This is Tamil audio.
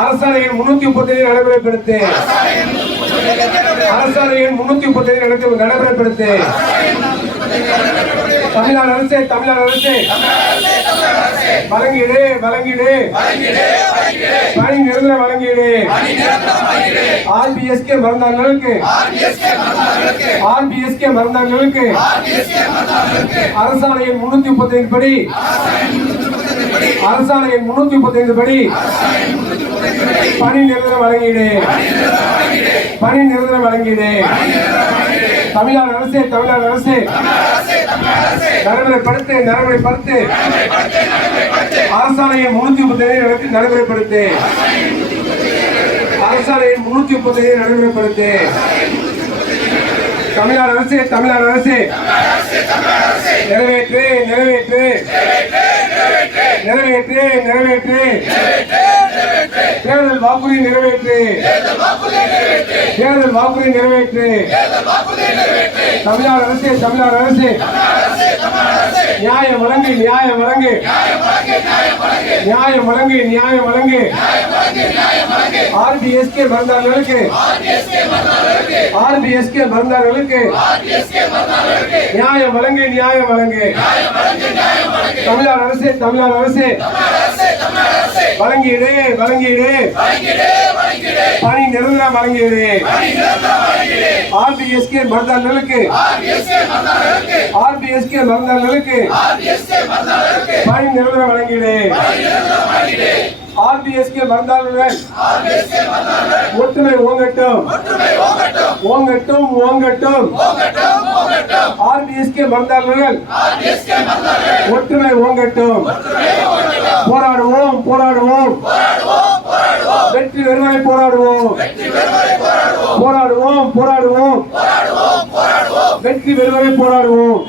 அரசாணையின் 335 நடைமுறைப்படுத்து. அரசாணையின் 335 நடைமுறைப்படுத்து. தமிழ்நாடு அரசு வழங்கிடு பணி நிரந்தர வழங்கிடு. ஆர்பிஎஸ்கே மறந்தார்களுக்கு அரசாணையின் 335 படி பணி நிரந்தர வழங்கிடு. தமிழ்நாடு அரசு நடைமுறைப்படுத்து. அரசாணையின் 335 நடைமுறைப்படுத்து. தமிழ்நாடு அரசு நிறைவேற்று. தேர்தல் வாக்குறுதி நிறைவேற்று. தமிழ்நாடு அரசு நியாயம் வழங்கு. ஆர்பிஎஸ்கே மறந்தார்களுக்கு நியாயம் வழங்கு. தமிழ்நாடு அரசு வழங்கிடு. பணி நிரந்தர வழங்கிடு. ஆர்பிஎஸ்கே மறந்தார்களுக்கு பணி நிரந்தர வழங்கிடு. ஆர்பிஎஸ்கே மறந்தார்கள் ஒற்றுமை ஓங்கட்டும். ஆர்பிஎஸ்கே மறந்தார்கள் ஒற்றுமை ஓங்கட்டும். போராடுவோம். வெற்றி வெறுவரை போராடுவோம். வெற்றி வெறுவரை போராடுவோம்.